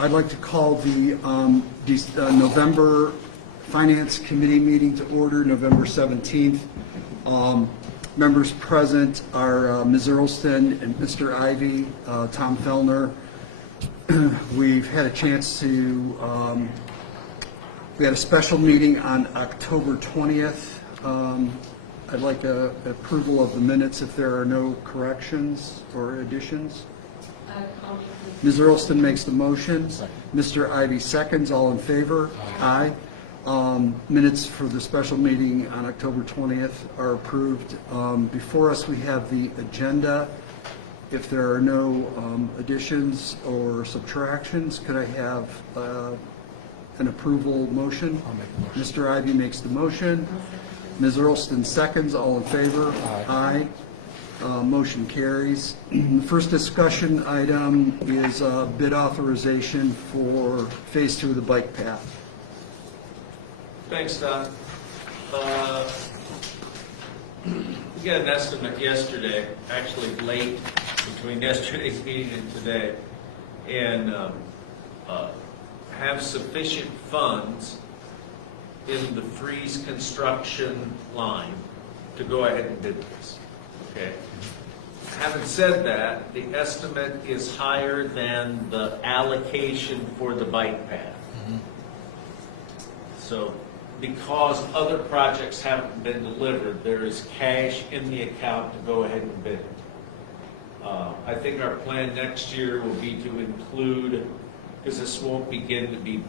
I'd like to call the November Finance Committee meeting to order, November 17th. Members present are Ms. Earlston and Mr. Ivy, Tom Fellner. We've had a chance to, we had a special meeting on October 20th. I'd like approval of the minutes if there are no corrections or additions. Ms. Earlston makes the motion. Mr. Ivy seconds. All in favor? Aye. Minutes for the special meeting on October 20th are approved. Before us, we have the agenda. If there are no additions or subtractions, could I have an approval motion? I'll make the motion. Mr. Ivy makes the motion. Ms. Earlston seconds. All in favor? Aye. Motion carries. The first discussion item is bid authorization for Phase 2 of the bike path. Thanks, Don. We got an estimate yesterday, actually late between yesterday's meeting and today, and have sufficient funds in the freeze construction line to go ahead and bid this. Okay. Having said that, the estimate is higher than the allocation for the bike path. So, because other projects haven't been delivered, there is cash in the account to go ahead and bid it. I think our plan next year will be to include, because this won't begin to be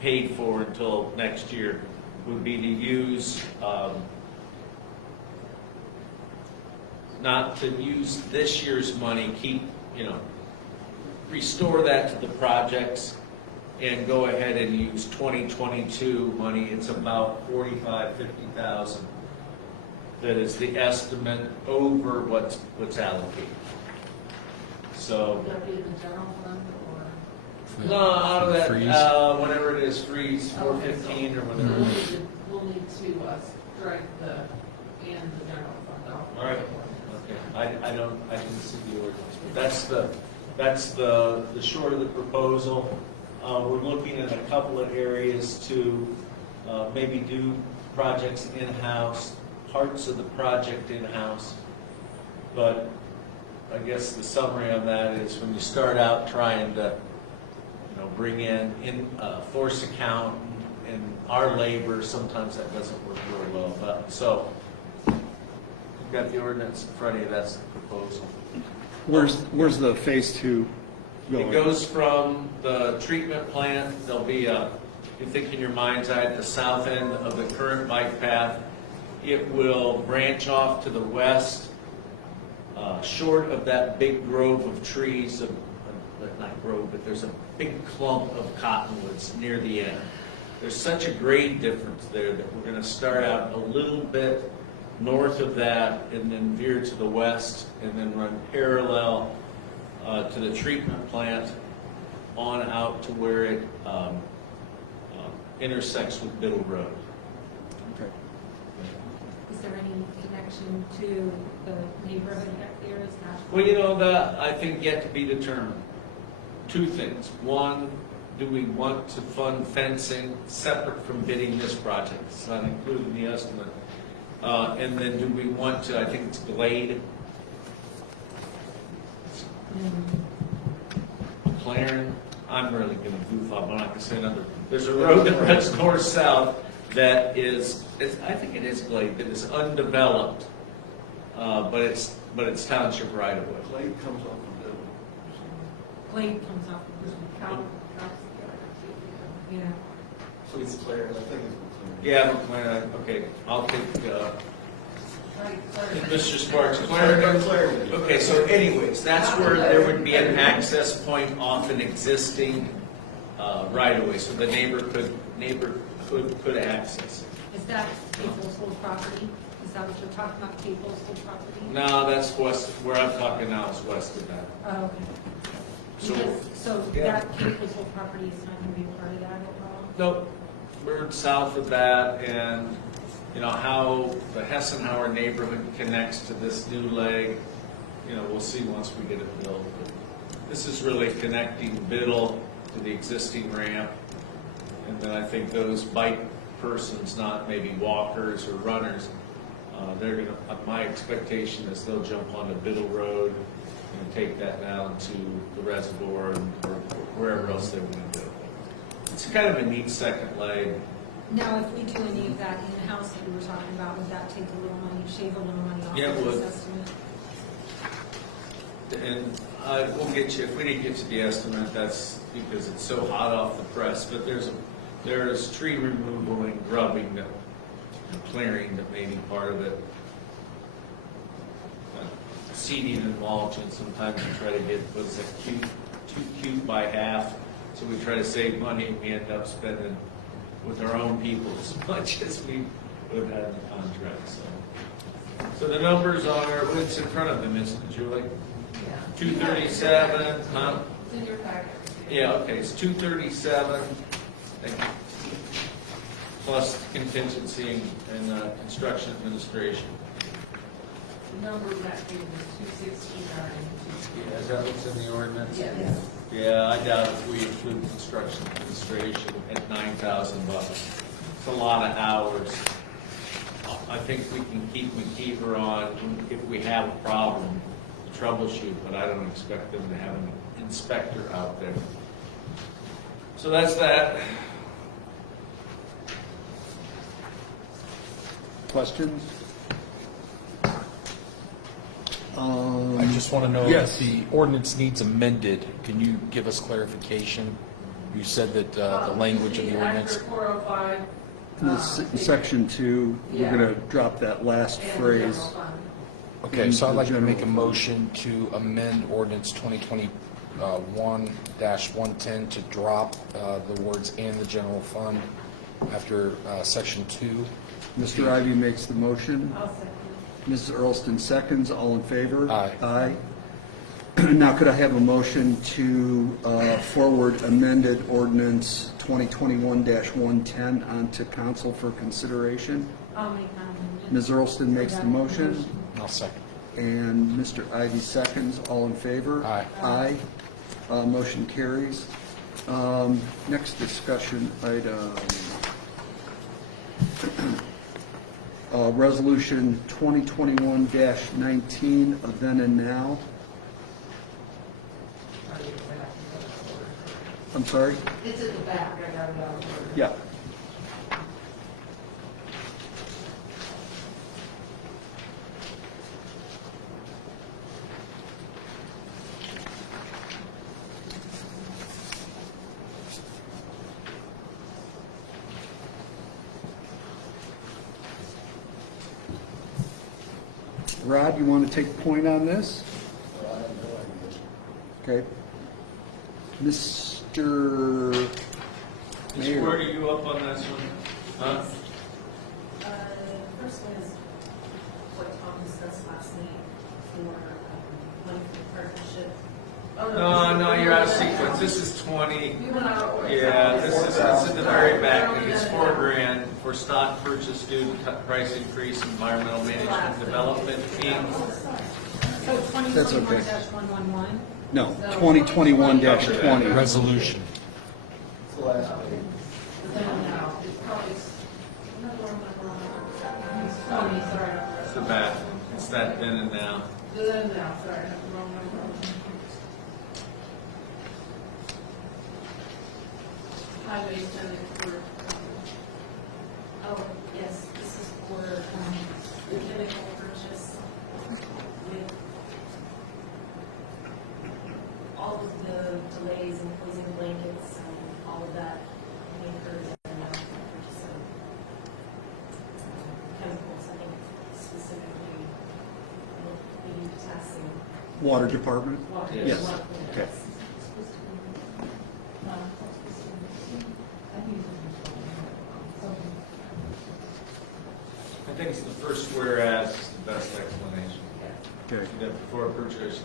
paid for until next year, would be to use, not to use this year's money, restore that to the projects and go ahead and use 2022 money. It's about 50,000. That is the estimate over what's allocated. So. Would that be the general fund or? No, out of that, Freeze. whatever it is, freeze, 415 or whatever. We'll need to strike the general fund off. All right. Okay. I didn't see the ordinance, but that's the short of the proposal. We're looking at a couple of areas to maybe do projects in-house, parts of the project in-house. But I guess the summary on that is when you start out trying to bring in force account and our labor, sometimes that doesn't work really well. But so you've got the ordinance in front of you. That's the proposal. Where's the Phase 2 going? It goes from the treatment plant. There'll be you think in your mind's eye, at the south end of the current bike path. It will branch off to the west, short of that big grove of trees, not grove, but there's a big clump of cottonwoods near the end. There's such a grade difference there that we're going to start out a little bit north of that and then veer to the west and then run parallel to the treatment plant on out to where it intersects with Biddle Road. Okay. Is there any connection to the neighborhood back there? Is that? Well, that I think yet to be determined. Two things. One, do we want to fund fencing separate from bidding this project? It's not included in the estimate. And then do we want to, I think it's Glade, McLaren. I'm really going to goof up. I'm not going to say another. There's a road that runs north-south that is, I think it is Glade, that is undeveloped, but it's township right of way. Glade comes off of the... Glade comes off of the cow. Yeah. So it's clear, I think it's clear. Yeah, McLaren. Okay, I'll take Right, sorry. Mr. Sparks. McLaren. Okay, so anyways, that's where there would be an access point off an existing right of way, so the neighbor could access it. Is that Caple's whole property? Is that what you're talking about, Caple's whole property? No, that's west. Where I'm talking now is west of that. Oh, okay. So Yeah. that Caple's whole property is not going to be part of that overall? Nope. We're south of that, and how the Hessenhauer neighborhood connects to this new leg. We'll see once we get it built. But this is really connecting Biddle to the existing ramp. And then I think those bike persons, not maybe walkers or runners, they're gonna, my expectation is they'll jump onto Biddle Road and take that down to the reservoir or wherever else they want to go. It's kind of a neat second leg. Now, if we do any of that in-house that we were talking about, would that take a little money, shave a little money off Yeah, it of would. this estimate? And we'll get you, if we didn't get you the estimate, that's because it's so hot off the press, but there's tree removal and grubbing that, and clearing that may be part of it. Seeding and mulch, and sometimes we try to get, what is it, 2 cube by half, so we try to save money and we end up spending with our own people as much as we would have in the contract, so the numbers are, what's in front of them, isn't it, Julie? 237, huh? It's in your packet. Yeah, okay, it's 237, thank you, plus contingency and construction administration. The number that came was 269. Yeah, is that what's in the ordinance? Yes. Yeah, I doubt if we include construction administration at $9,000. It's a lot of hours. I think we can keep McKeever on if we have a problem, troubleshoot, but I don't expect them to have an inspector out there. So that's that. Questions? I just want to know Yes. if the ordinance needs amended. Can you give us clarification? You said that the language of the ordinance. After 405. In section 2, we're Yeah. going to drop that last and phrase. general fund. Okay, so I'd like to General make a fund. motion to amend ordinance 2021-110 to drop the words "and the general fund" after section 2. Mr. Ivy makes the motion. I'll second Mrs. Earlston seconds. All in favor? Aye. Aye. Now, could I have a motion to forward amended ordinance 2021-110 onto council for consideration? I'll make that amendment. Ms. Earlston makes the motion, I'll second. and Mr. Ivy seconds. All in favor? Aye. Aye. Motion carries. Next discussion item. Resolution 2021-19, of then and now. I'm sorry? it. It's at the back, I got it out of order. Yeah. Rod, you want to take point on this? Okay. Mr. Ms. Mayor. Ward, are you up on this one? Huh? First one is what Tom discussed last night for money for the partnership. No, you're out of sequence. This is 20. We went out of order. Yeah, this is in the very back. It's $4,000 for stock purchase due to price increase, environmental management development team. So That's okay. 2021-111? No, 2021-20. Resolution. But then now, it's probably another one, it's 20, sorry. It's the back. It's that then and now. Then now, sorry, I have the wrong number. Highway spending for, Oh, yes, this is for the chemical purchase with all of the delays and closing blankets and all of that incurs in the purchase of chemicals, I think specifically the potassium. Water Department? water. Yes. water. Okay. I think it's the first whereas is the best explanation. Okay. That before a purchase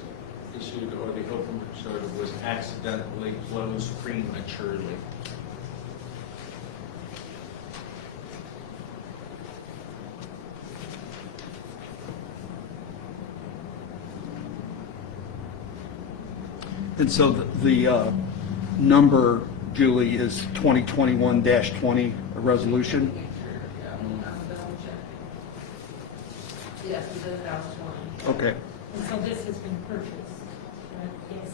issued or the open purchase order was accidentally closed prematurely. And so the number, Julie, is 2021-20, a resolution? Yes, it is about 20. Okay. And so this has been purchased, right? Yes,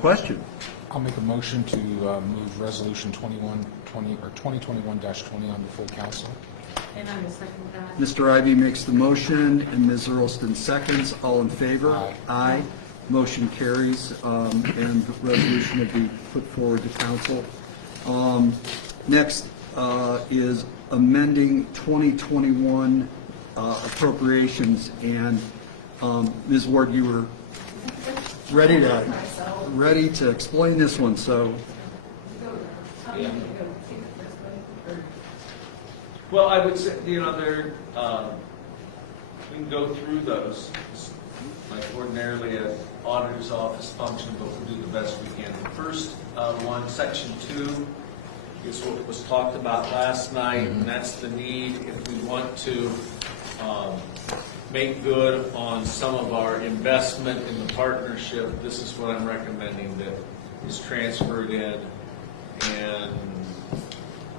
Question? I'll make a motion to move resolution 2021-20 on to full council. And I will second that. Mr. Ivy makes the motion and Ms. Earlston seconds. All in favor? Aye. Aye. Motion carries, and the resolution will be put forward to council. Next is amending 2021 appropriations, and Ms. Ward, you were ready to explain this one, so. Well, I would say, we can go through those, like ordinarily an auditor's office function, but we'll do the best we can. The first one, section 2, is what was talked about last night, and that's the need if we want to make good on some of our investment in the partnership. This is what I'm recommending that is transferred in, and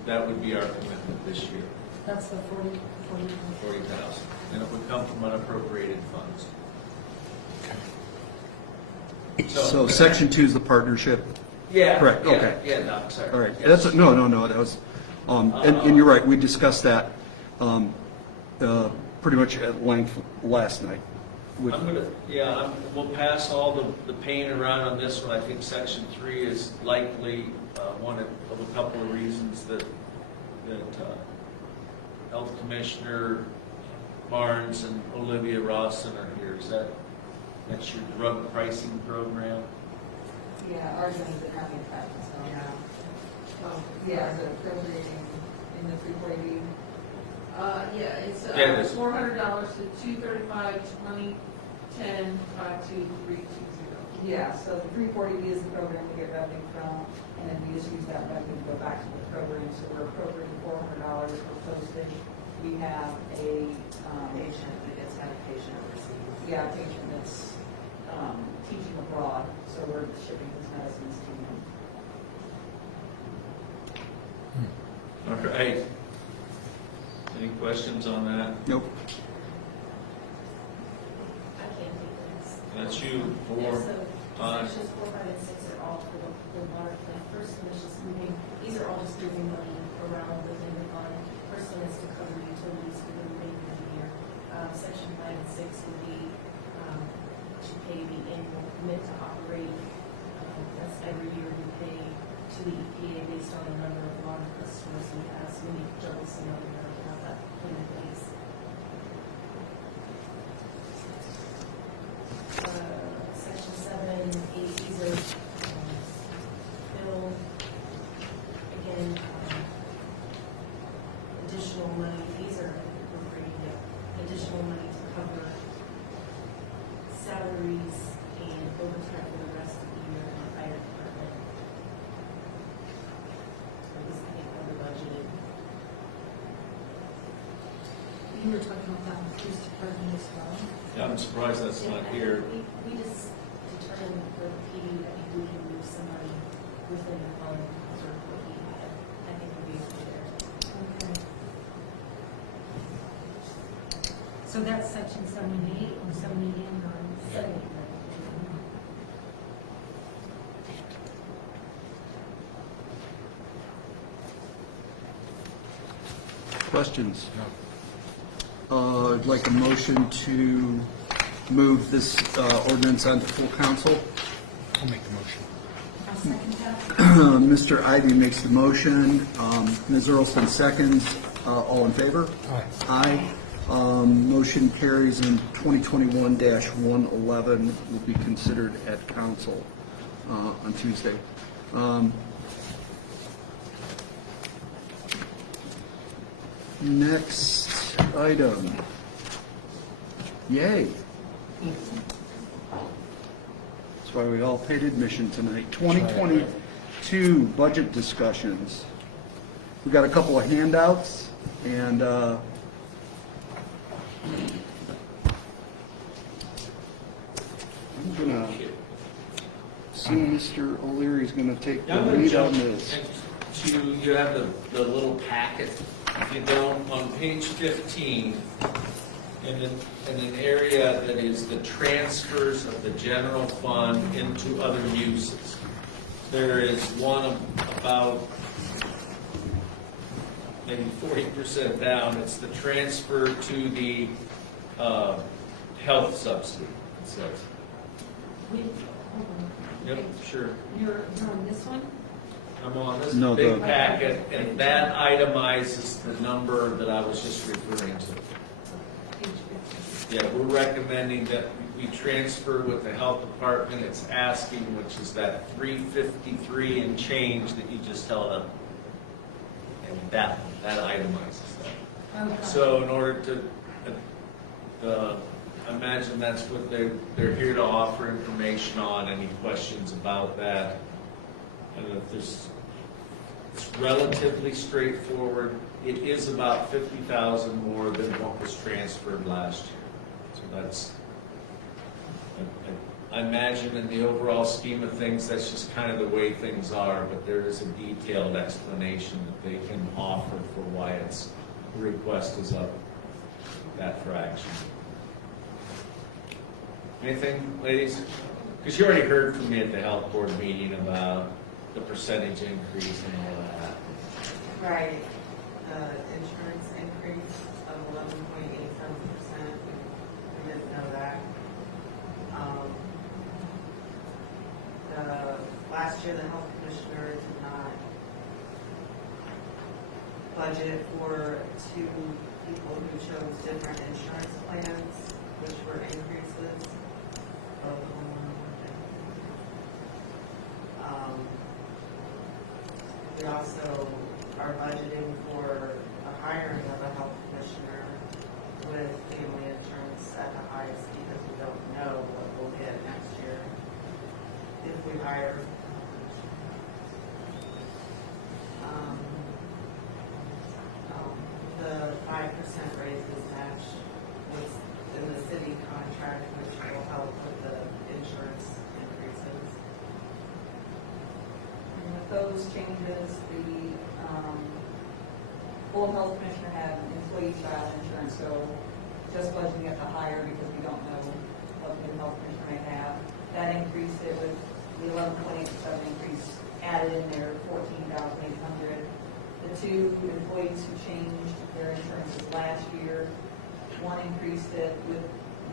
that would be our commitment this year. That's the 40,000. 40,000, and it would come from unappropriated funds. So section 2 is the partnership. Yeah. Correct, yeah, okay. Yeah, no, sorry. All right, that's, no, that was, and you're right, we discussed that pretty much at length last night. with- I'm gonna, yeah, we'll pass all the pain around on this one. I think section 3 is likely one of a couple of reasons that Health Commissioner Barnes and Olivia Rawson are here. That's your drug pricing program? Yeah, ours ends up having practice on that. Yeah, is it appropriating in the 340B? Yeah, it's Yeah, it is. $400 to 235-2010-52320. Yeah, so the 340B is the program we get revenue from, and then we just use that revenue to go back to the program. So we're appropriating $400 for postage. We have a patient that gets medication overseas. yeah, patient that's teaching abroad, so we're shipping his medicines to him. All right. Any questions on that? Nope. I can't take this. That's you, Yeah, 4, so 5. sections 4, 5, and 6 are all for the water plant. First one is just moving, these are all just moving money around within the fund. First one is to cover utilities for the remainder of the year. Section 5 and 6 would be to pay the annual commit to operate. That's every year we pay to the EPA based on the number of water customers we have. So we need to juggle some other to have that put in place. Section 7, 8, these are bill, again, additional money, these are appropriating additional money to cover salaries and overtime for the rest of the year in the fire department. This, I think, under budgeted. You were talking about that in the police department as well. I'm surprised that's not here. We just determined for the PD that we can move some money within the fund for what we had. I think we'll be okay there. Okay. So that's section 78 or 79? Questions? No. I'd like a motion to move this ordinance onto full council. I'll make the motion. I'll second that. Mr. Ivy makes the motion, Ms. Earlston seconds. All in favor? Aye. Aye. Motion carries, and 2021-111 will be considered at council on Tuesday. Next item. Yay. That's why we all paid admission tonight. 2022 budget discussions. We've got a couple of handouts, and I'm gonna, see Mr. O'Leary's gonna take the I'm gonna lead on jump this. to, you have the little packet, if you don't, on page 15, in an area that is the transfers of the general fund into other uses. There is one about maybe 40% down, it's the transfer to the health subsidy, it says. Wait, hold on. Yep, sure. You're on this one? I'm on this No, big the- packet, and that itemizes the number that I was just referring to. Page 15. Yeah, we're recommending that we transfer with the health department, it's asking, which is that 353 and change that you just held up. And that itemizes that. Okay. So in order to, I imagine that's what they're here to offer information on, any questions about that. And if there's, it's relatively straightforward. It is about 50,000 more than what was transferred last year. So that's, I imagine in the overall scheme of things, that's just kind of the way things are, but there is a detailed explanation that they can offer for why its request is up, that for action. Anything, ladies? Because you already heard from me at the health board meeting about the percentage increase and all that. Right, the insurance increase of 11.87%, we didn't know that. Last year, the health commissioner did not budget for two people who chose different insurance plans, which were increases of we also are budgeting for a hiring of a health commissioner with family insurance at the highest because we don't know what we'll get next year if we hire. The 5% raise is matched with in the city contract, which will help with the insurance increases. And with those changes, the full health commissioner had employee style insurance, so just budgeting at the higher because we don't know what the health commissioner may have. That increased it with the 11.87 increase added in there, 14,800. The two employees who changed their insurances last year, one increased it with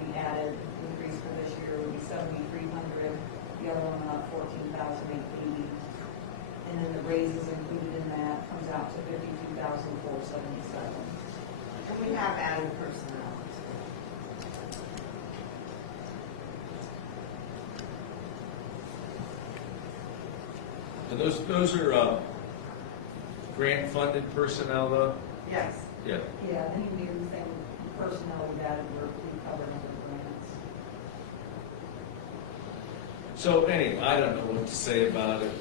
the added increase for this year would be 7,300. The other one went up 14,880. And then the raises included in that comes out to 52,477. And we have added personnel. And those are grant-funded personnel, though? Yes. Yeah. Yeah, any new thing, personnel we've added, we covered under grants. So anyway, I don't know what to say about it.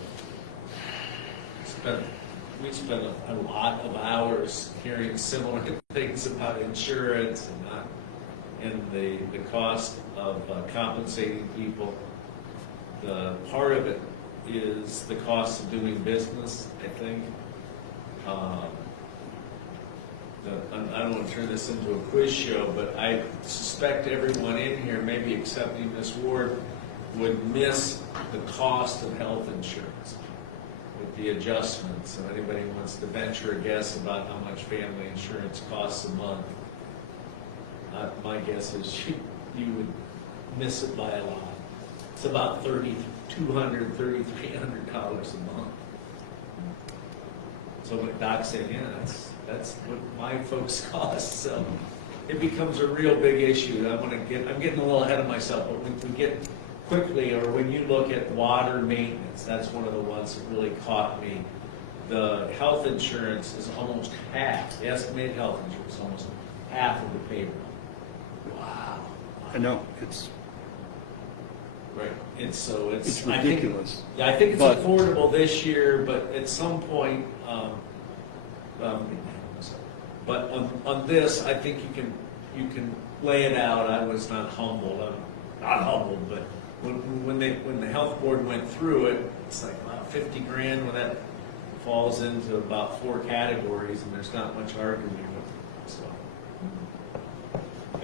We spent a lot of hours hearing similar things about insurance and the cost of compensating people. The part of it is the cost of doing business, I think. I don't want to turn this into a quiz show, but I suspect everyone in here, maybe excepting Ms. Ward, would miss the cost of health insurance with the adjustments. And anybody wants to venture a guess about how much family insurance costs a month, my guess is you would miss it by a lot. It's about $3,200, $3,300 a month. So what Doc said, yeah, that's what my folks cost. So it becomes a real big issue. I'm getting a little ahead of myself, but when we get quickly, or when you look at water maintenance, that's one of the ones that really caught me. The health insurance is almost half, the estimated health insurance is almost half of the payroll. Wow. I know, it's Right, it's ridiculous. I think it's But- affordable this year, but at some point, but on this, I think you can lay it out. I was not humbled, I'm not humbled, but when the health board went through it, it's like about 50 grand when that falls into about 4 categories, and there's not much arguing with it, so.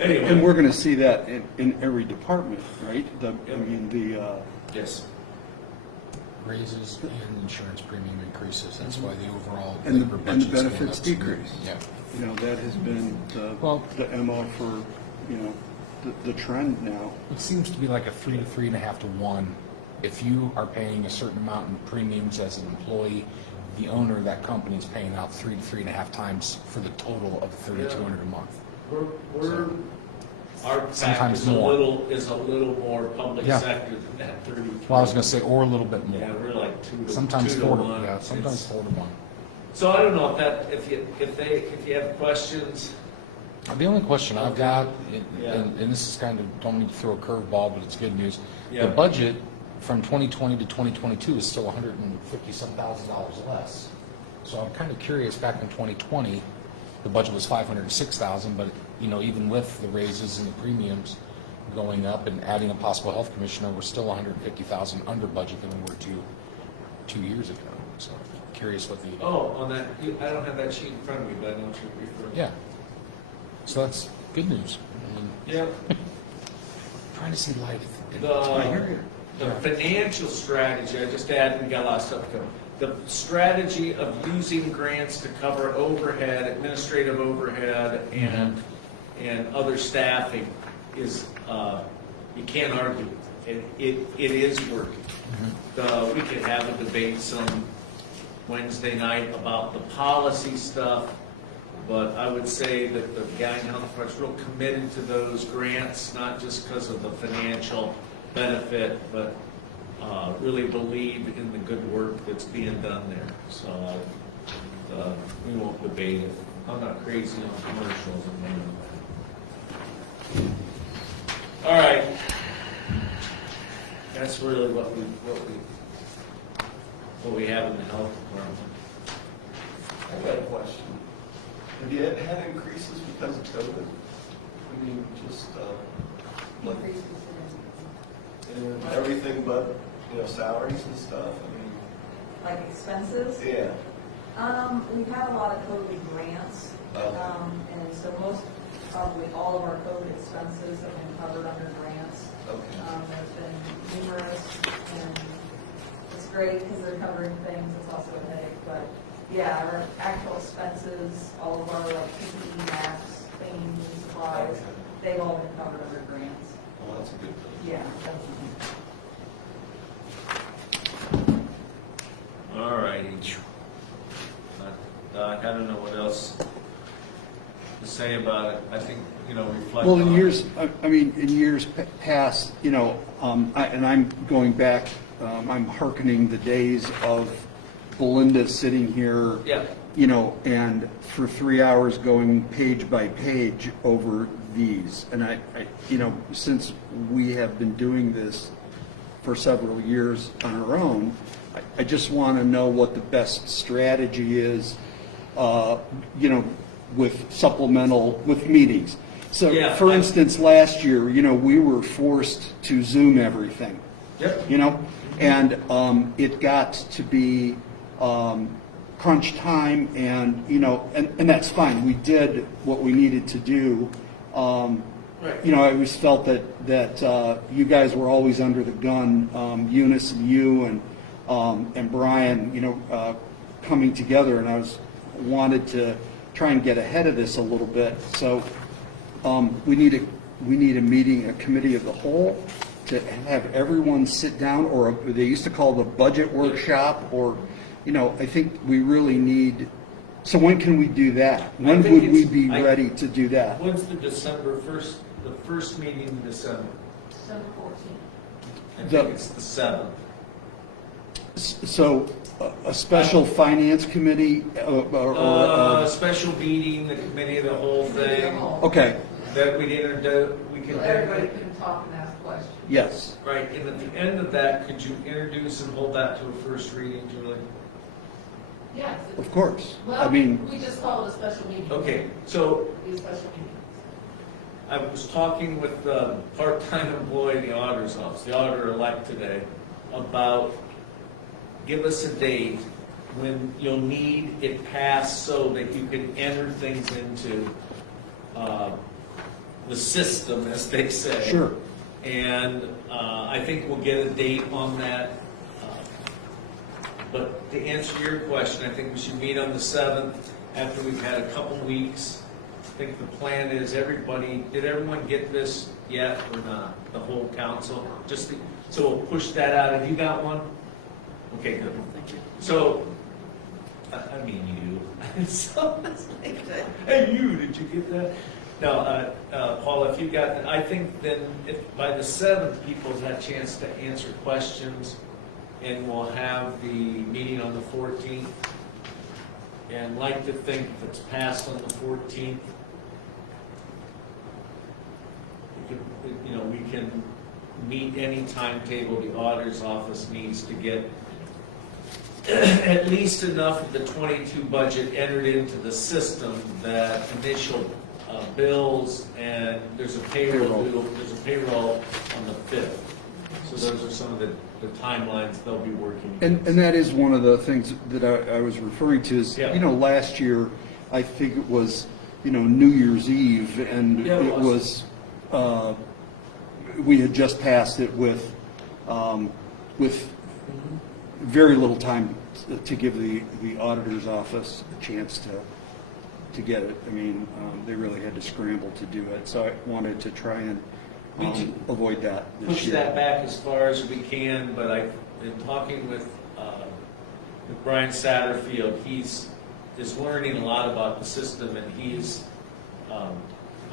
And Anyway, we're gonna see that in every department, right? yes, Raises and insurance premium increases, that's why the overall And labor the budget's going up. benefits decrease. Yeah. You know, that has been Well- the MO for, you know, the trend now. It seems to be like a 3 to 3.5 to 1. If you are paying a certain amount in premiums as an employee, the owner of that company is paying out 3 to 3.5 times for the total of $3,200 a month. we're, our tax Sometimes is a more. little more public Yeah. sector than that 33. Well, I was going to say, or a little bit more. Yeah, we're like 2 to Sometimes 2 to 4 to, 1. yeah, sometimes It's- 4 to 1. So I don't know if you have questions. The only question I've got, Yeah. and this is kind of, don't mean to throw a curveball, but it's good news. Yeah. The budget from 2020 to 2022 is still $150-some thousand less. So I'm kind of curious, back in 2020, the budget was $506,000, but, you know, even with the raises and the premiums going up and adding a possible health commissioner, we're still $150,000 under budget than we were two years ago. So curious what the, Oh, on that, I don't have that sheet in front of me, but I know what you're referring to. yeah. So that's good news. I mean, Yeah. trying to see life. The financial strategy, I just added, we got a lot of stuff to cover. The strategy of using grants to cover overhead, administrative overhead, and other staffing is, you can't argue. It is working. We could have a debate some Wednesday night about the policy stuff, but I would say that the Gallatin Health Department's real committed to those grants, not just because of the financial benefit, but really believe in the good work that's being done there. So we won't debate it. I'm not crazy on commercials and none of that. All right. That's really what we have in the health department. I got a question. Have you had increases because of COVID? I mean, just, like, Increases in everything but, you know, salaries and stuff? I mean, Like expenses? yeah. We've had a lot of COVID grants, and so most, probably all of our COVID expenses have been covered under grants. Okay. There's been numerous, and it's great because they're covering things, it's also a headache, but yeah, our actual expenses, all of our like PPE, masks, things, supplies, Okay. they've all been covered under grants. Well, that's a good thing. Yeah, definitely. All righty. I don't know what else to say about it. I think, reflect on Well, in it. years, I mean, in years past, and I'm going back, I'm hearkening the days of Belinda sitting here, Yeah. and for 3 hours going page by page over these. And I since we have been doing this for several years on our own, I just want to know what the best strategy is, with meetings. So, Yeah, for I- instance, last year, we were forced to Zoom everything, Yep. and it got to be crunch time, and that's fine. We did what we needed to do. Right. I always felt that you guys were always under the gun, Eunice and you and Brian, coming together, and I wanted to try and get ahead of this a little bit. So we need a meeting, a committee of the whole, to have everyone sit down, or they used to call it a budget workshop, or I think we really need. So when can we do that? When think would we it's- be ready to do that? When's the first meeting in December? December 14th. I The- think it's the 7th. So a special finance committee, or Special meeting, the committee of the whole thing, okay, that we can. So everybody can talk and ask questions. yes. Right, and at the end of that, could you introduce and hold that to a first reading, Julie? Yes. Of course. I Well, mean, we just call it a special meeting. Okay, so Be a special meeting. I was talking with the part-time employee in the auditor's office, the auditor-elect today, about give us a date when you'll need it passed so that you can enter things into the system, as they say. Sure. And I think we'll get a date on that. But to answer your question, I think we should meet on the 7th after we've had a couple weeks. I think the plan is did everyone get this yet or not? The whole council? So we'll push that out. Have you got one? Okay, good. So, I mean you. So, it's like, hey you, did you get that? No, Paul, if you got, I think then if by the 7th, people have had a chance to answer questions, and we'll have the meeting on the 14th. And like to think if it's passed on the 14th, we can meet any timetable the auditor's office needs to get at least enough of the 22 budget entered into the system that initial bills, and there's a payroll on the 5th. So those are some of the timelines they'll be working. And that is one of the things that I was referring to is, Yeah. last year, I think it was, New Year's Eve, and Yeah, it it was, we had just passed it with very little time to give the auditor's office a chance to get it. I mean, they really had to scramble to do it, so I wanted to try and Me too. avoid that this Push year. that back as far as we can, but I've been talking with Brian Satterfield. He's learning a lot about the system, and he's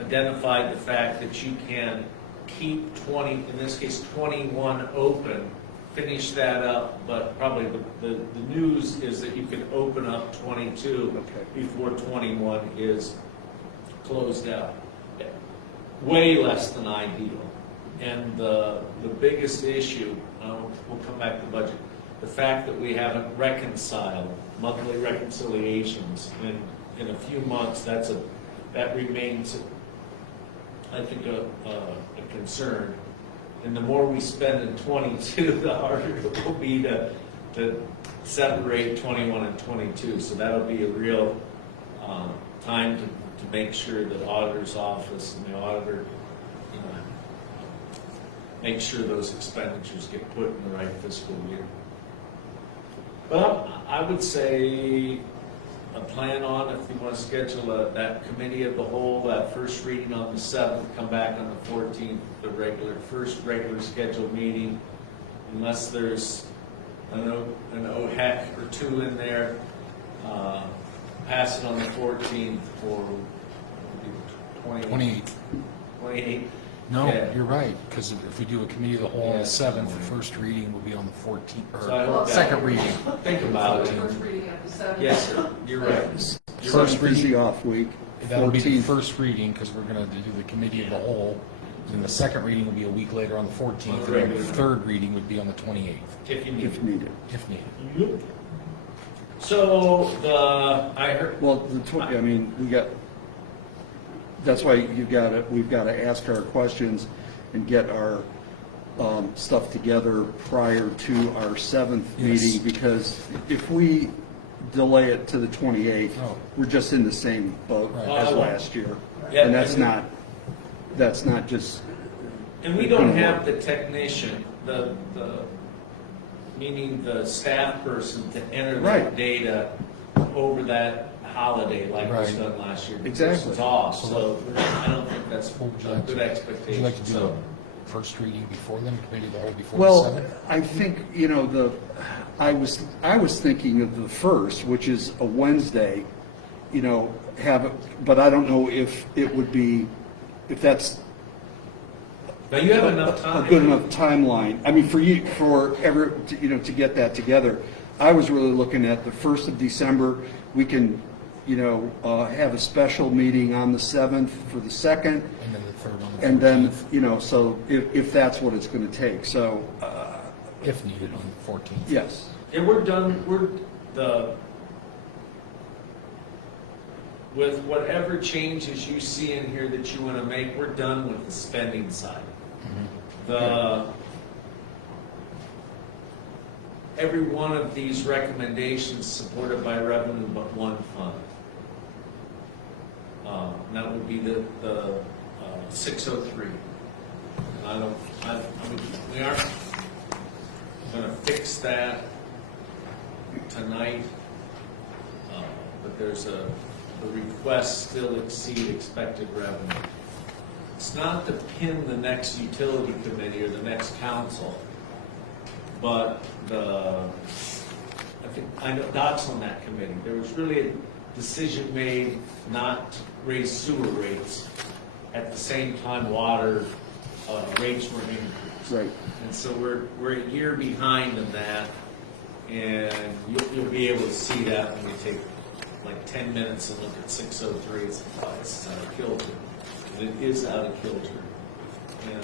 identified the fact that you can keep 20, in this case 21 open, finish that up, but probably the news is that you can open up 22 Okay. before 21 is closed out. Way less than ideal. And the biggest issue, we'll come back to budget, the fact that we haven't reconciled monthly reconciliations in a few months, that remains, I think, a concern. And the more we spend in 22, the harder it will be to separate 21 and 22. So that'll be a real time to make sure that auditor's office and the auditor, make sure those expenditures get put in the right fiscal year. Well, I would say a plan on, if you want to schedule that committee of the whole, that first reading on the 7th, come back on the 14th, the first regular scheduled meeting, unless there's an OHEC or two in there, pass it on the 14th for 28. 28. No, Yeah. you're right, because if we do a committee of the whole on Yeah. the 7th, the first reading will be on the 14th, So I hope or that- second reading. Think about it. First reading of the 7th. Yes, sir, you're right. You're First right. is the off week. That'll be the 14th. first reading, because we're gonna do the committee of the whole. And the second reading will be a week later on the 14th, and then the third reading would be on the 28th, If you need If it. needed. if needed. Yep. So I heard, Well, that's why we've got to ask our questions and get our stuff together prior to our 7th Yes. meeting, because if we delay it to the 28th, Oh. we're just in the same boat Right. as last year. Yeah, And that's and- not just, and we don't have the technician, meaning the staff person to enter that Right. data over that holiday like was Right. done last year. The Exactly. person's off, So so I don't think that's What would you a like good to- expectation. Would you like to do So- a first reading before then, committee of the whole before the well, 7th? I think, I was thinking of the 1st, which is a Wednesday, have it, but I don't know if it would be, if that's Now you have enough time. a good enough timeline. I mean, to get that together. I was really looking at the 1st of December. We can, have a special meeting on the 7th for the 2nd, And then the third on the 14th. and then, so if that's what it's going to take. So, If needed on the 14th. yes. And we're done, with whatever changes you see in here that you want to make, we're done with the spending side. Every one of these recommendations supported by revenue but one fund. And that would be the 603. And we aren't going to fix that tonight, but the requests still exceed expected revenue. It's not to pin the next utility committee or the next council, but I know Doc's on that committee. There was really a decision made not to raise sewer rates at the same time water rates were increased. Right. And so we're a year behind in that, and you'll be able to see that when you take like 10 minutes and look at 603. It's out of kilter. And it is out of kilter. And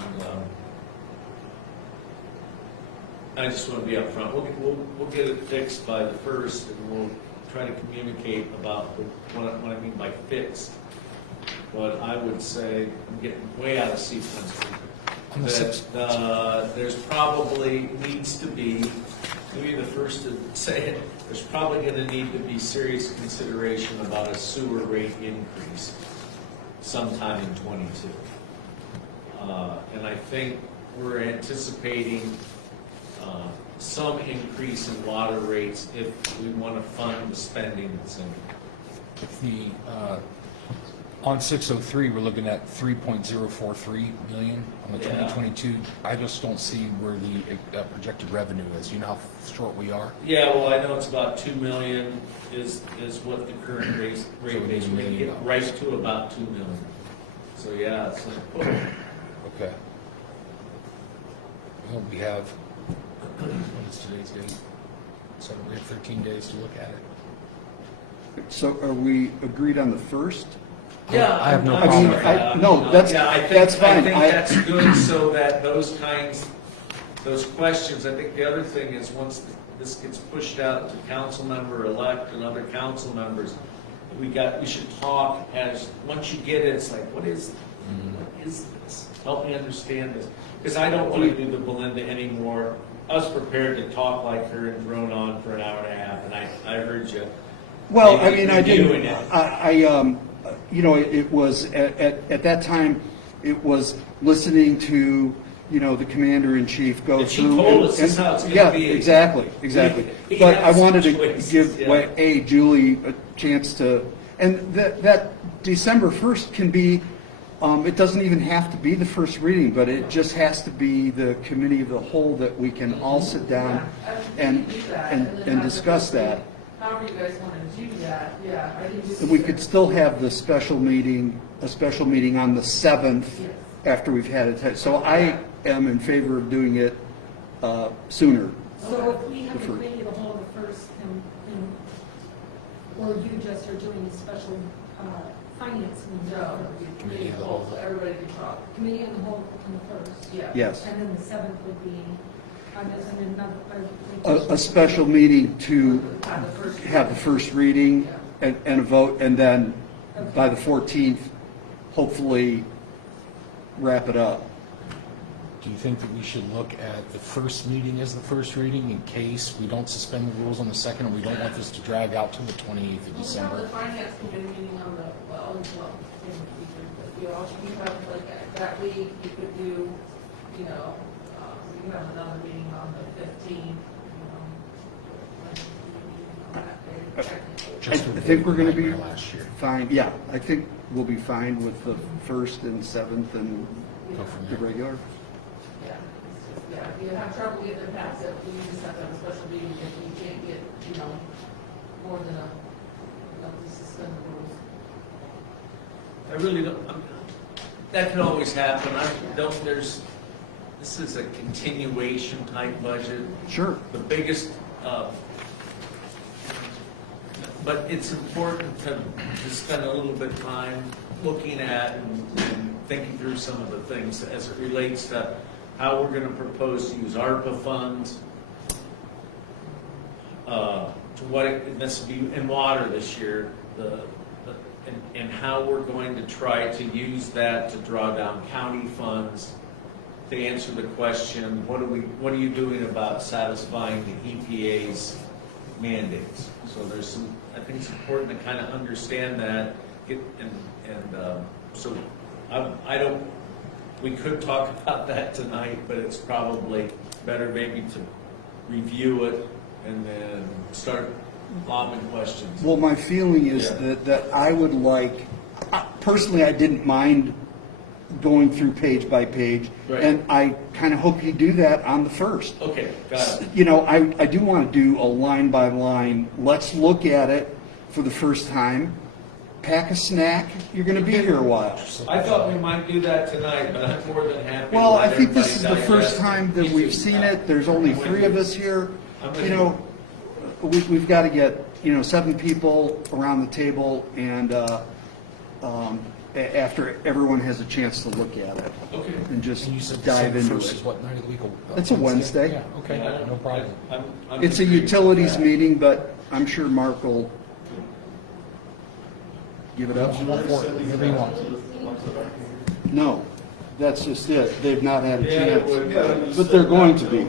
I just want to be upfront. We'll get it fixed by the 1st, and we'll try to communicate about what I mean by fixed. But I would say I'm getting way out of sequence. That there's probably needs to be, maybe the first to say it, there's probably going to need to be serious consideration about a sewer rate increase sometime in '22. And I think we're anticipating some increase in water rates if we want to fund the spending that's in it. On 603, we're looking at 3.043 million on the Yeah. 2022. I just don't see where the projected revenue is. You know how short we are? Yeah, well, I know it's about 2 million is what the current rate So we base, need we're $1 gonna million. get right to about 2 million. So, yeah, it's like, Okay. Well, we have, what is today's date? So we have 13 days to look at it. So are we agreed on the 1st? yeah. I have no I'm problem sorry, with that. No, that's- yeah, I think- that's fine. I think I- that's good so that those questions, I think the other thing is once this gets pushed out to council member elect and other council members, we should talk once you get it, it's like, what is this? Help me understand this. Because I don't want to do the Belinda anymore. I was prepared to talk like her and drone on for an hour and a half, and I heard you. Well, I maybe mean, I reviewing didn't, it. it was, at that time, it was listening to, the commander-in-chief go And she through. told us this is and- how it's gonna yeah, be. exactly. We But have I wanted some to choices, give, yeah. Julie a chance to, and that December 1st can be, it doesn't even have to be the first reading, but it just has to be the committee of the whole that we can all sit down and discuss that. However you guys want to do that, yeah, I think just. We could still have the special meeting, a special meeting on the 7th Yes. after we've had it. So I am in favor of doing it sooner. So if we have The the fir- committee of the whole the first, or you just are doing a special finance meeting? No, committee of the whole, so everybody can talk. Committee of the whole on the first? Yeah. Yes. And then the 7th would be, and then another. A special meeting to Have the first. have the first reading and a vote, and then by the 14th, hopefully wrap it up. Do you think that we should look at the first meeting as the first reading in case we don't suspend the rules on the second, and we don't want this to drag out till the 28th of Well, we have the December? finance committee meeting on the, you have like that week, you could do, you have another meeting on the 15th, Just for I think we're gonna be nightmare last year. fine, yeah, I think we'll be fine with the 1st and 7th and Go from the there. regular. Yeah, it's just, yeah, if you have trouble getting it past it, you just have to have a special meeting if you can't get, more than to suspend the rules. I really don't, that can always happen. This is a continuation type budget. Sure. The biggest, but it's important to spend a little bit of time looking at and thinking through some of the things as it relates to how we're going to propose to use ARPA funds, to what this will be in water this year. and how we're going to try to use that to draw down county funds to answer the question, what are you doing about satisfying the EPA's mandates? So there's some, I think it's important to kind of understand that, so I don't, we could talk about that tonight, but it's probably better maybe to review it and then start lobbing questions. Well, my feeling is Yeah. that I would like, personally, I didn't mind going through page by page. Right. And I kind of hope you do that on the first. Okay, got it. You know, I do want to do a line by line. Let's look at it for the first time. Pack a snack. You're going to be here a while. I thought we might do that tonight, but I'm more than happy to Well, I let think this is everybody the first digest it. time that Me we've too. seen it. There's only I'm with 3 of you. us here. I'm with You you. know, we've got to get, 7 people around the table and after everyone has a chance to look at it Okay. and just And you said dive December into 1st is it. what night of the week? It's a Wednesday. Yeah, okay, Yeah, no problem. I'm It's a agreeing with utilities that. meeting, but I'm sure Mark will give it up. Go for it, whatever you want. No, that's just it. They've not had a Yeah, it would, chance. But they're going to be.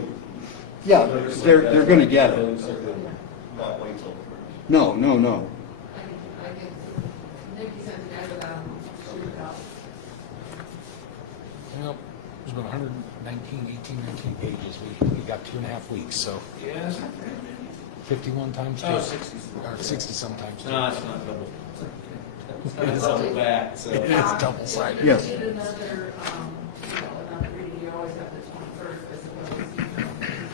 Yeah, they're going to get it. Not wait till. No. I think Nikki sent an ad about shoot it out. Well, there's been 19 pages. We got 2.5 weeks, so Yeah. 51 times two. Oh, 60. Or 60 sometimes. two. No, it's not double. It's not double back, so. It is double-sided. Yes. If you did another, another reading, you always have the 21st as opposed to,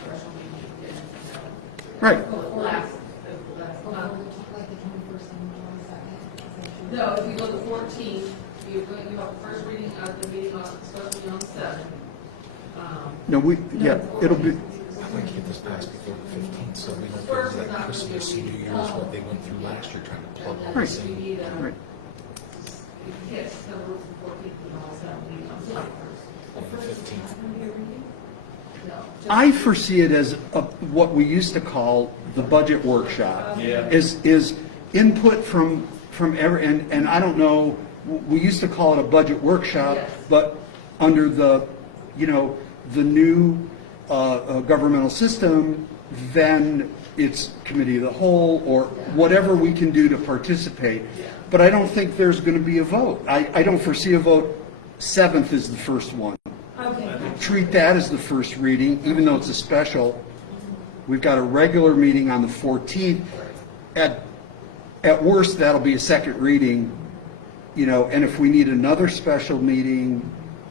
special meeting. Right. Last. Like the 21st and the 22nd. No, if you go to 14, you have the first reading of the meeting on, supposed to be on 7. No, it'll be, I'd like to get this passed before the 15th, so we don't go to that Christmas and New Year's, what they went through last year, trying to plug all Right. this We in. need, right. if you can't just cover the 14th, you always have a meeting on the 21st. On the 15th. No. just- I foresee it as what we used to call the budget workshop. Yeah. Is input from every, and I don't know, we used to call it a budget workshop, Yes. but under the, the new governmental system, then it's committee of the whole or whatever we can do to participate. But I don't think there's going to be a vote. I don't foresee a vote. 7th is the first one. Okay. Treat that as the first reading, even though it's a special. We've got a regular meeting on the 14th. At worst, that'll be a second reading, and if we need another special meeting,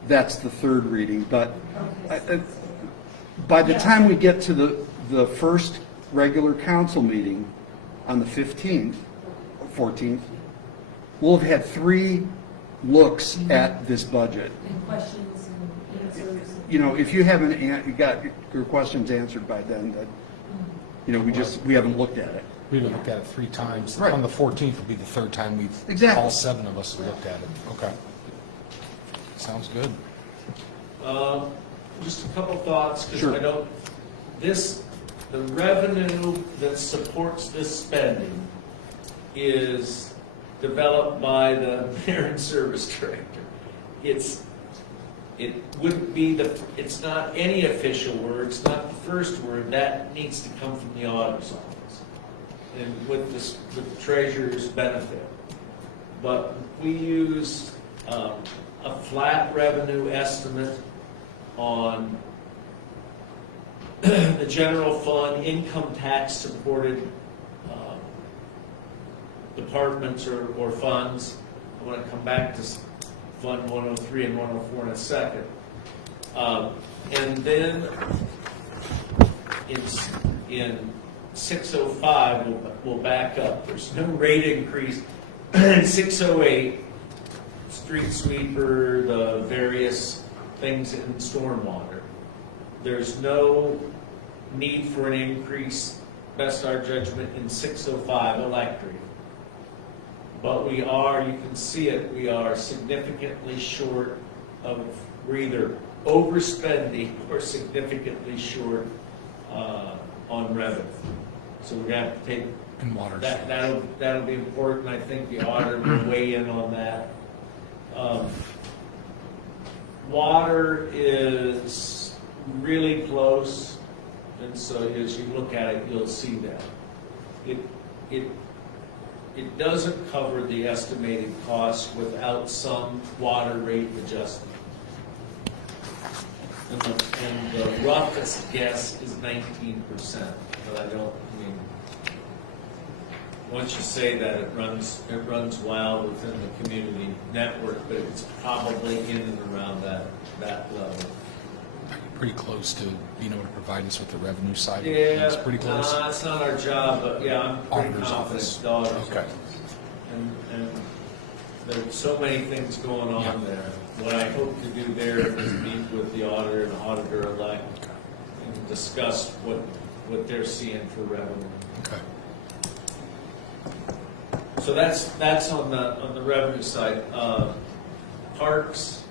that's the third reading. But by the time we get to the first regular council meeting on the 15th, 14th, we'll have had 3 looks at this budget. And questions and answers. If you haven't got your questions answered by then, we haven't looked at it. We've looked at it 3 times. Right. On the 14th will be the 3rd time we've, Exactly. all 7 of us have looked at it. Okay. Sounds good. Just a couple thoughts, because Sure. I don't, the revenue that supports this spending is developed by the mayor and service director. It wouldn't be it's not any official word, it's not the first word, that needs to come from the auditor's office. And with the treasurer's benefit. But we used a flat revenue estimate on the general fund, income tax supported departments or funds. I want to come back to Fund 103 and 104 in a second. And then in 605, we'll back up. There's no rate increase. In 608, street sweeper, the various things in stormwater. There's no need for an increase, best our judgment, in 605 electric. But we are, you can see it, we are significantly short of, we're either overspending or significantly short on revenue. So we're going to have to take And water. That'll be important. I think the auditor will weigh in on that. Water is really close, and so as you look at it, you'll see that. It doesn't cover the estimated costs without some water rate adjustment. And the roughest guess is 19%, but once you say that, it runs wild within the community network, but it's probably in and around that level. Pretty close to being able to provide us with the revenue side. Yeah, It's pretty close. It's not our job, but yeah, I'm pretty Auditor's confident. office. The auditor's Okay. office. And there's so many things going on Yeah. there. What I hope to do there is meet with the auditor and auditor-elect and discuss what they're seeing for revenue. Okay. So that's on the revenue side. Parks,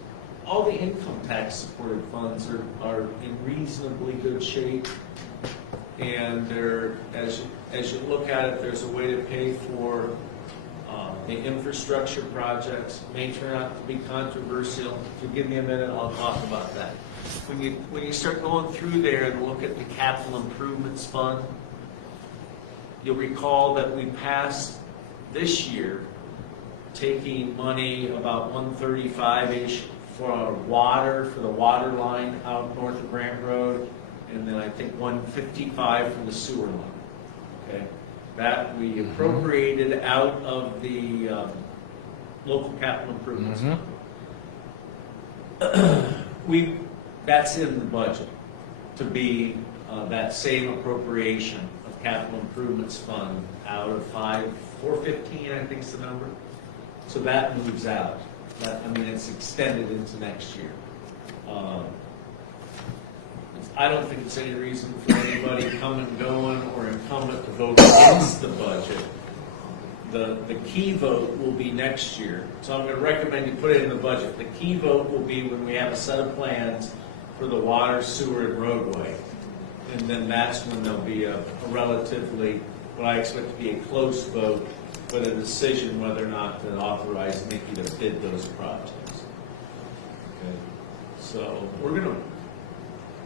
all the income tax supported funds are in reasonably good shape. And they're, as you look at it, there's a way to pay for the infrastructure projects. May turn out to be controversial. If you give me a minute, I'll talk about that. When you start going through there and look at the capital improvements fund, you'll recall that we passed this year taking money about 135-ish for the water line out north of Grant Road, and then I think 155 for the sewer line. Okay, that we appropriated out of the local capital improvements fund. That's in the budget to be that same appropriation of capital improvements fund out of 415, I think is the number. So that moves out. It's extended into next year. I don't think it's any reason for anybody coming, going, or incumbent to vote against the budget. The key vote will be next year. So I'm going to recommend you put it in the budget. The key vote will be when we have a set of plans for the water, sewer, and roadway. And then that's when there'll be a relatively, what I expect to be a close vote, but a decision whether or not to authorize Nikki to bid those projects. Okay. So we're going to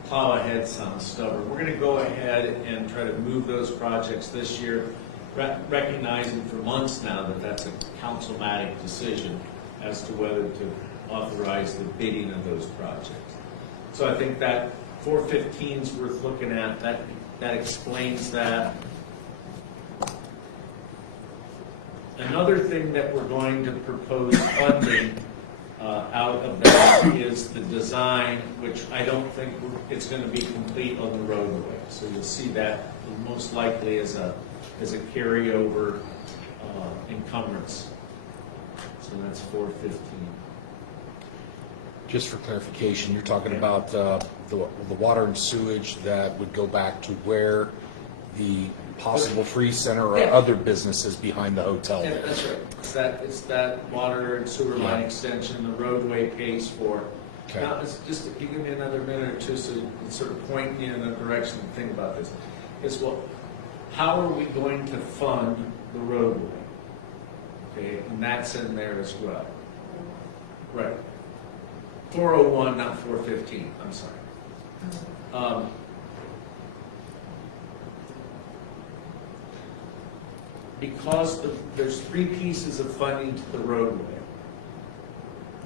plow ahead, sounds stubborn. We're going to go ahead and try to move those projects this year, recognizing for months now that that's a councilmatic decision as to whether to authorize the bidding of those projects. So I think that 415 is worth looking at. That explains that. Another thing that we're going to propose funding out of that is the design, which I don't think it's going to be complete on the roadway. So you'll see that most likely as a carryover encumbrance. So that's 415. Just for clarification, you're talking about the water and sewage that would go back to where the possible free center or other businesses behind the hotel. Yeah, that's right. It's that water and sewer line extension the roadway pays for. Okay. Now, just if you give me another minute or two so you can sort of point me in a direction to think about this. How are we going to fund the roadway? Okay, and that's in there as well. Right. 401, not 415, I'm sorry. Because there's three pieces of funding to the roadway.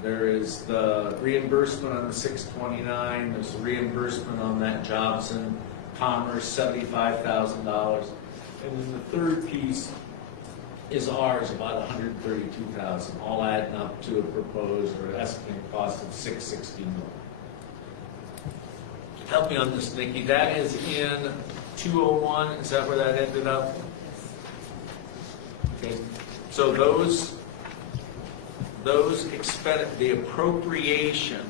There is the reimbursement on the 629, there's the reimbursement on that Jobson Commerce, $75,000. And then the third piece is ours, about $132,000, all adding up to a proposed or estimated cost of $660 million. Help me on this, Nikki. That is in 201. Is that where that ended up? Okay. So the appropriation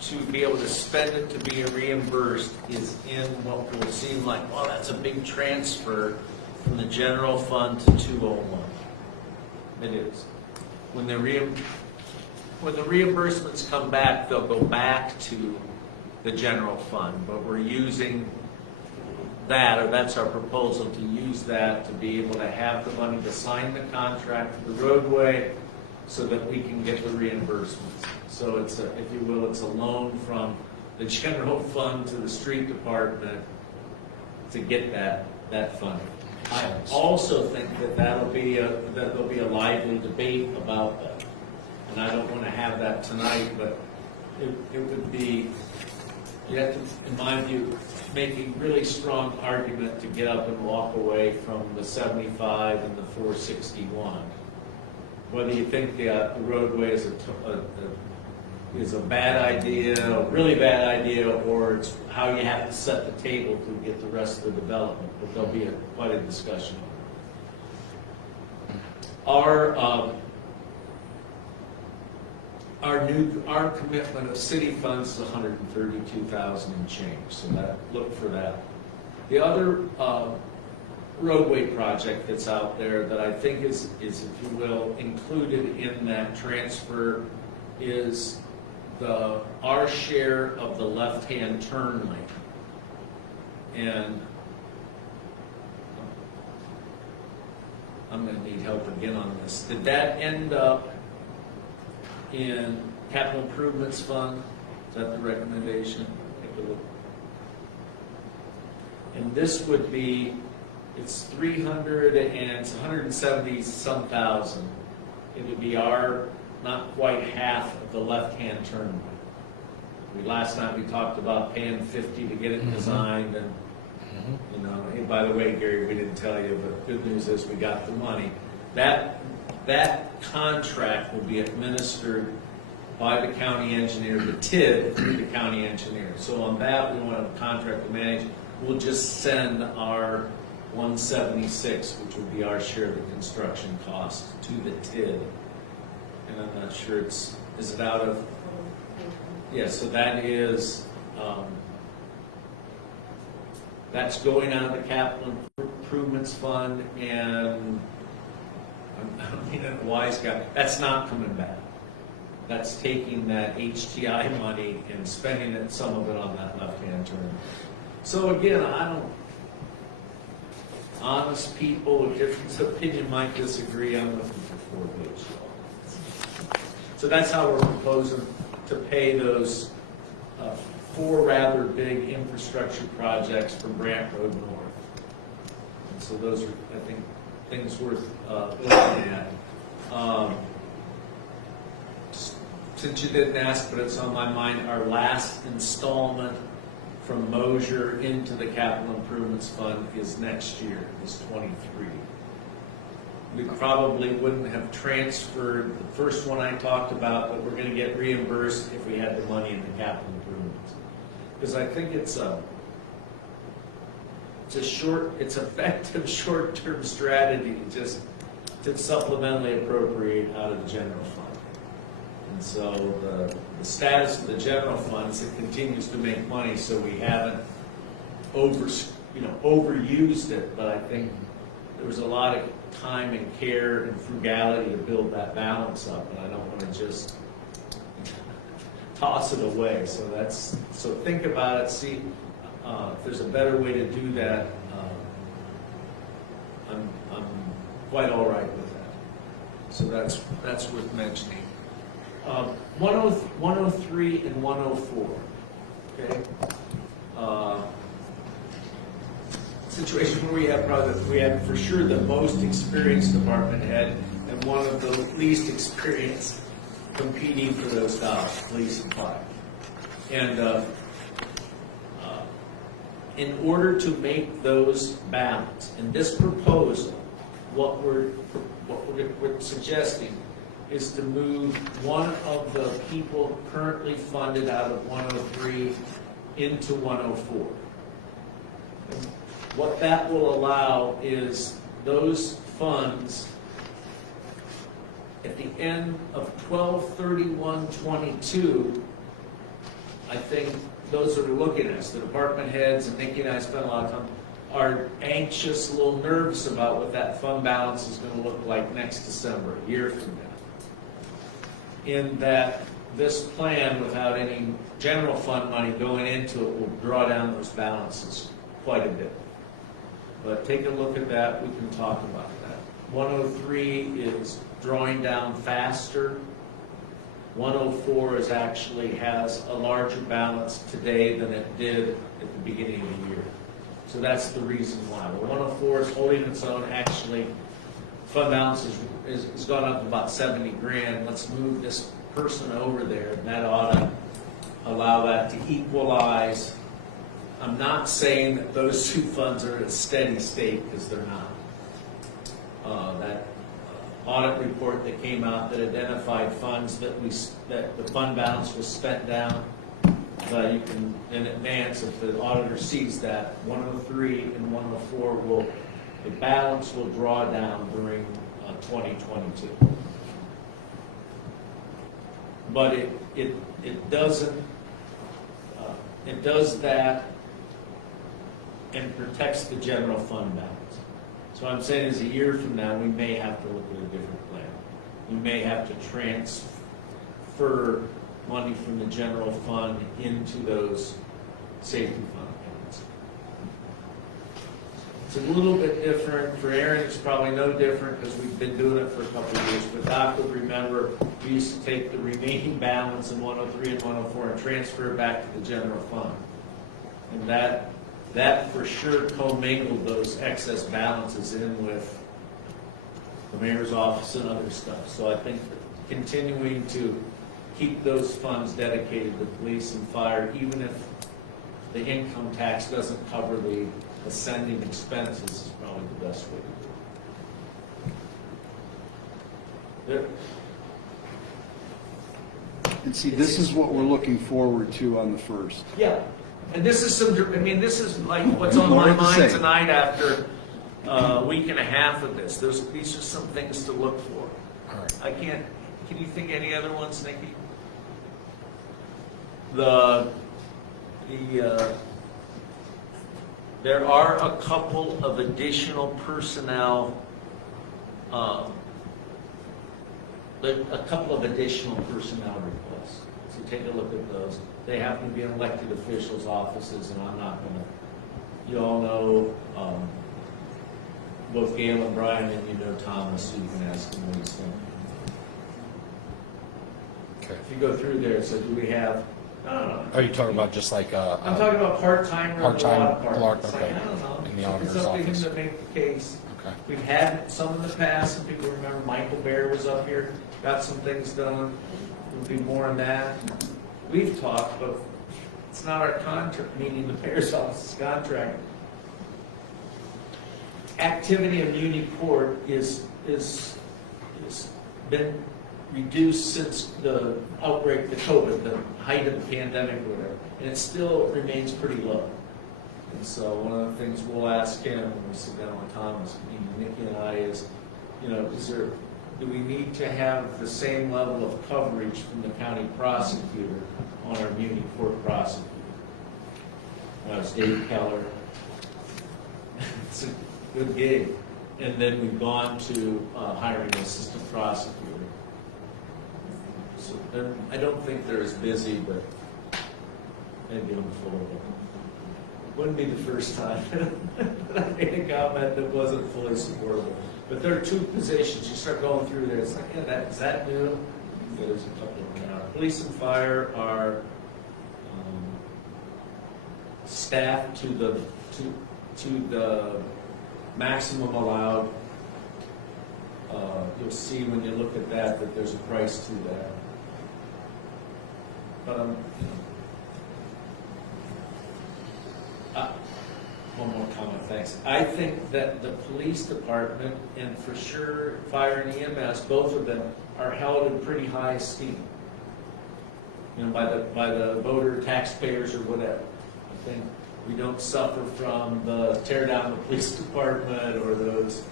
to be able to spend it to be reimbursed is in what will seem like, well, that's a big transfer from the general fund to 201. It is. When the reimbursements come back, they'll go back to the general fund, but we're using that, or that's our proposal, to use that to be able to have the money to sign the contract for the roadway so that we can get the reimbursements. So it's a, if you will, it's a loan from the general fund to the street department to get that funding. I also think that there'll be a lively debate about that. And I don't want to have that tonight, but it would be, you have to, in my view, make a really strong argument to get up and walk away from the 75 and the 461. Whether you think the roadway is a bad idea, a really bad idea, or it's how you have to set the table to get the rest of the development, but there'll be quite a discussion. Our commitment of city funds is 132,000 and change, so look for that. The other roadway project that's out there that I think is, if you will, included in that transfer is our share of the left-hand turn lane. And I'm going to need help again on this. Did that end up in capital improvements fund? Is that the recommendation? Take a look. And this would be, it's 300 and it's 170 some thousand. It would be our, not quite half of the left-hand turn lane. Last night we talked about paying 50 to get it designed, and you know, hey, by the way, Gary, we didn't tell you, but good news is we got the money. That contract will be administered by the county engineer, the TID through the county engineer. So on that, we want a contract to manage. We'll just send our 176, which would be our share of the construction cost, to the TID. And I'm not sure is it out of, yeah, so that is, that's going out of the capital improvements fund, and I'm being a wise guy, that's not coming back. That's taking that HTI money and spending it, some of it on that left-hand turn. So again, honest people with different opinion might disagree. I'm looking for 4 votes. So that's how we're proposing to pay those 4 rather big infrastructure projects from Brant Road North. And so those are, I think, things worth looking at. Since you didn't ask, but it's on my mind, our last installment from Mosier into the capital improvements fund is next year, is 23. We probably wouldn't have transferred the first one I talked about, but we're going to get reimbursed if we had the money in the capital improvements. Because I think it's effective short-term strategy to supplementally appropriate out of the general fund. And so the status of the general fund is it continues to make money, so we haven't overused it, but I think there was a lot of time and care and frugality to build that balance up, and I don't want to just toss it away. So think about it, see if there's a better way to do that. I'm quite all right with that. So that's worth mentioning. 103 and 104. Okay. Situation where we have for sure the most experienced department head and one of the least experienced competing for those dollars, police and fire. And in order to make those balance, in this proposal, what we're suggesting is to move one of the people currently funded out of 103 into 104. And what that will allow is those funds at the end of 12/31/22, I think those that are looking at us, the department heads, and Nikki and I spent a lot of time, are anxious, a little nervous about what that fund balance is going to look like next December, a year from now. In that this plan, without any general fund money going into it, will draw down those balances quite a bit. But take a look at that, we can talk about that. 103 is drawing down faster. 104 is actually has a larger balance today than it did at the beginning of the year. So that's the reason why. But 104 is holding its own. Actually, fund balance is gone up about 70 grand. Let's move this person over there, and that ought to allow that to equalize. I'm not saying that those two funds are at a steady state, because they're not. That audit report that came out that identified funds that the fund balance was spent down. You can, in advance, if the auditor sees that, 103 and 104 the balance will draw down during 2022. But it doesn't, it does that and protects the general fund balance. So I'm saying is a year from now, we may have to look at a different plan. We may have to transfer money from the general fund into those safety fund accounts. It's a little bit different. For Aaron, it's probably no different because we've been doing it for a couple of years. But Doc would remember, we used to take the remaining balance in 103 and 104 and transfer it back to the general fund. And that for sure commingled those excess balances in with the mayor's office and other stuff. So I think continuing to keep those funds dedicated to police and fire, even if the income tax doesn't cover the ascending expenses, is probably the best way to do it. And see, this is what we're looking forward to on the 1st. Yeah, and this is this is like what's on More my of the mind same. tonight after a week and a half of this. These are some things to look for. All right. Can you think any other ones, Nikki? There are a couple of additional personnel, a couple of additional personnel requests. So take a look at those. They happen to be in elected officials' offices, and I'm not gonna, you all know, both Gail and Brian, and you know Thomas, so you can ask him what he's thinking. Okay. If you go through there, so do we have, I don't know. Are you talking about just like I'm talking about part-time or Part-time a lot of part. clerk, It's like, okay. I don't know. In the It's auditor's up to him office. to make the case. Okay. We've had some in the past, some people remember Michael Bear was up here, got some things done. There'll be more on that. We've talked, but it's not our contract, meaning the mayor's office's contract. Activity in Muni Court is been reduced since the outbreak, the COVID, the height of the pandemic or whatever, and it still remains pretty low. And so one of the things we'll ask him when we sit down with Thomas, Nikki and I, is, do we need to have the same level of coverage from the county prosecutor on our Muni Court prosecutor? It's Dave Keller. It's a good gig. And then we've gone to hiring an assistant prosecutor. So I don't think they're as busy, but maybe I'm full of it. Wouldn't be the first time that I made a comment that wasn't fully supportable. But there are two positions. You start going through there, it's like, yeah, is that new? Yeah, there's a couple of them now. Police and fire are staffed to the maximum allowed. You'll see when you look at that there's a price to that. But one more comment, thanks. I think that the police department, and for sure fire and EMS, both of them are held in pretty high esteem. By the voter, taxpayers, or whatever. I think we don't suffer from the tear down the police department or those,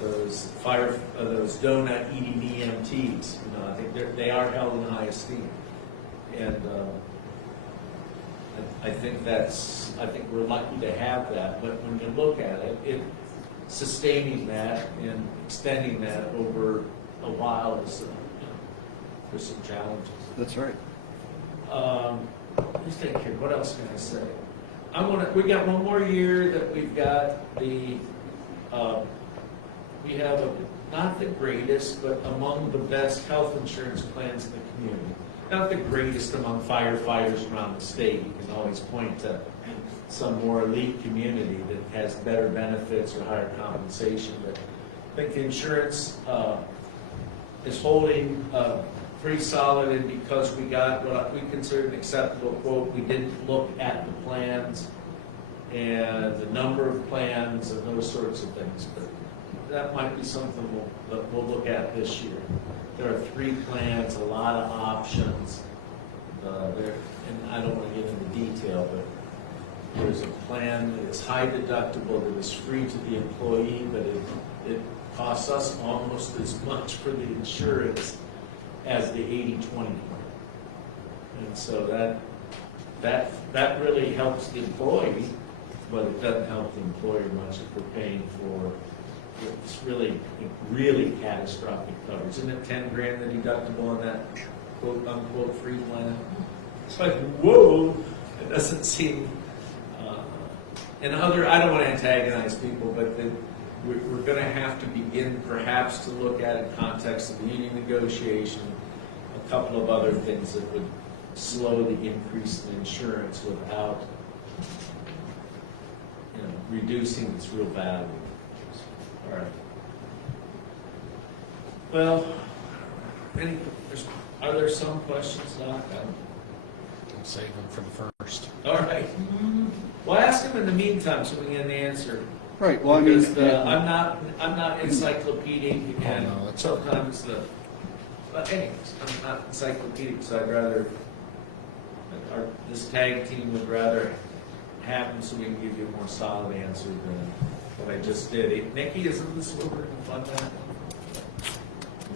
those those donut eating EMTs. I think they are held in high esteem, and I think we're lucky to have that. But when you look at it, sustaining that and extending that over a while is there's some challenges. That's right. Just think here, what else can I say? we got one more year that we've got we have not the greatest, but among the best health insurance plans in the community. Not the greatest among firefighters around the state. You can always point to some more elite community that has better benefits or higher compensation, but I think the insurance is holding pretty solid, and because we got what we consider an acceptable quote, we didn't look at the plans and the number of plans and those sorts of things, but that might be something we'll look at this year. There are 3 plans, a lot of options, and I don't want to get into detail, but there's a plan that is high deductible, that is free to the employee, but it costs us almost as much for the insurance as the 80/20 plan. And so that really helps the employee, but it doesn't help the employer much if we're paying for it's really catastrophic coverage. Isn't it 10 grand the deductible on that quote unquote free plan? It's like, whoa, it doesn't seem, and I don't want to antagonize people, but we're going to have to begin perhaps to look at it in context of the union negotiation, a couple of other things that would slow the increase in insurance without, reducing its real value. All right. Well, are there some questions, Doc? I'm saving for the first. All right. Well, ask them in the meantime so we can get an answer. Right, well, I mean, Because I'm not encyclopedic, and no, that's sometimes but anyways, I'm not encyclopedic, so I'd rather, this tag team would rather have them so we can give you a more solid answer than what I just did. Nikki, isn't this where we're going to fund that?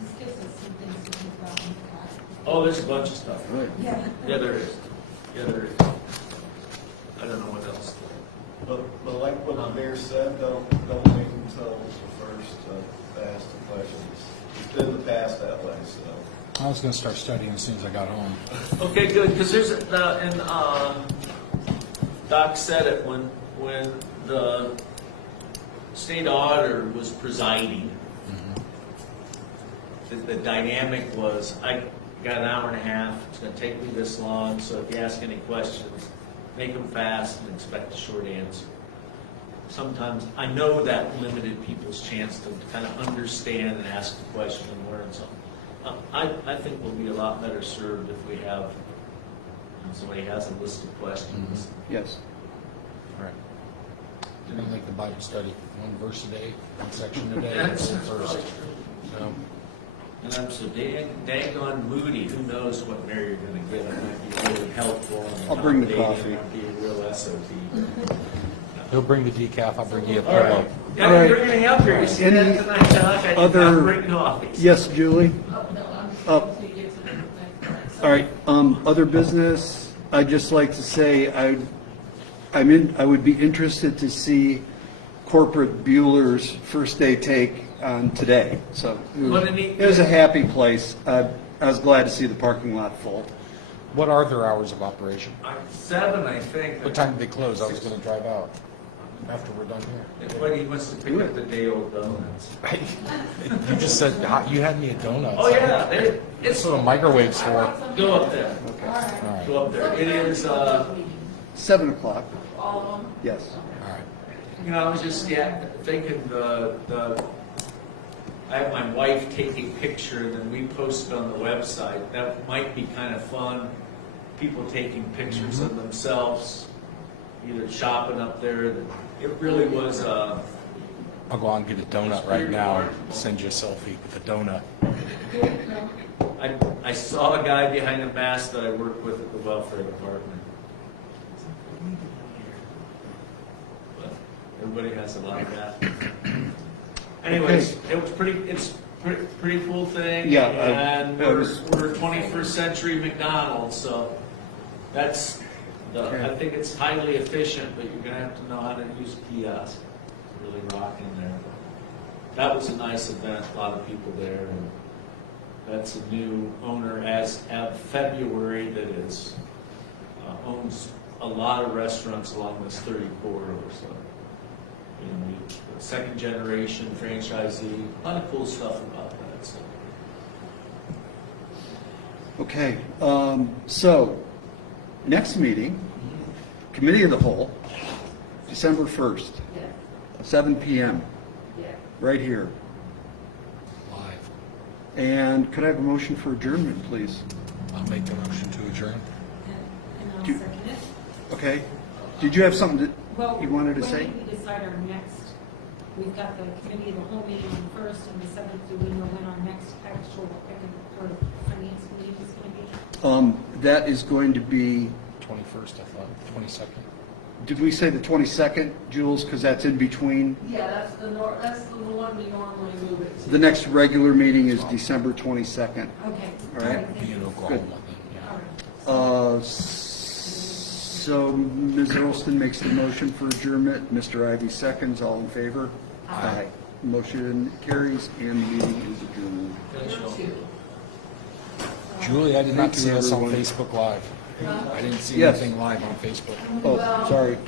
This gives us some things to think about in the past. Oh, there's a bunch of stuff. right. Yeah. Yeah, there is. Yeah, there is. I don't know what else. But like what the mayor said, don't wait until the first to ask the questions. It's been the past that way, so. I was going to start studying as soon as I got home. Okay, good, because there's, and Doc said it when the state auditor was presiding. The dynamic was, I got an hour and a half, it's going to take me this long, so if you ask any questions, make them fast and expect a short answer. Sometimes, I know that limited people's chance to kind of understand and ask the question and learn something. I think we'll be a lot better served if we have, somebody has a list of questions. Yes. All right. Kind of like the Bible study, 1 verse a day, 1 section a day. That's go first. probably true. So, And I'm so daggone moody, who knows what Mary you're going to get. I might be really helpful. And I'll bring the accommodating. coffee. I might be a real SOB. he'll bring the decaf. I'll bring you a All right. pillow. Yeah, All right. you're going to help here. You see Any that tonight, Doc? I other- did not bring coffee. Yes, Julie? Oh, no, I'm just Oh. going to get to the next part. All right, other business, I'd just like to say, I would be interested to see Corporate Bueller's first day take on today. So What a neat- it was a happy place. I was glad to see the parking lot full. What are their hours of operation? 7, I think. What time do they close? I was going to drive out after we're done here. But he wants to pick up the day-old donuts. You just said you had me a donut. Oh, yeah. It's It's, a microwave store. go up there. Okay. All right. Go up there. It is, 7 o'clock, All of them? yes. All right. I was just thinking I have my wife take a picture and then we post it on the website. That might be kind of fun. People taking pictures of themselves, either shopping up there. It really was, I'll go out and get a donut right now and send you a selfie with a donut. I saw a guy behind a mask that I worked with at the welfare department. But everybody has a lot of that. Anyways, it's pretty cool thing. Yeah, And that was- we're 21st century McDonald's, so that's, I think it's highly efficient, but you're gonna have to know how to use kiosks. It's really rocking there. That was a nice event, a lot of people there, and that's a new owner as of February that is, owns a lot of restaurants along this 30 corridor, so. You know, second generation franchisee, a lot of cool stuff about that, so. Okay, so, next meeting, Committee of the Whole, December 1st, Yeah, 7 PM, yeah. right here. Live. And could I have a motion for adjournment, please? I'll make the motion to adjourn. And I'll Do- second it. Okay. Did you have something Well, that you wanted to when say? did we decide our next, we've got the committee of the whole meeting on the 1st and the 7th, do we know when our next actual sort of finance meeting is going to be? That is going to be, 21st, I thought, 22nd. did we say the 22nd, Jules? Because that's in between. Yeah, that's the one we normally move it to. The next regular meeting is December 22nd. Okay. All right. thank Be in you. Oklahoma then, All yeah. right. So Ms. Earlston makes the motion for adjournment, Mr. Ivy seconds, all in favor? Aye. Motion carries and the meeting is adjourned. Thanks, Number y'all. 2. Julie, I did not Thank you, see us on everyone. Facebook Live. I didn't see Yes. anything live on Facebook. Oh, sorry.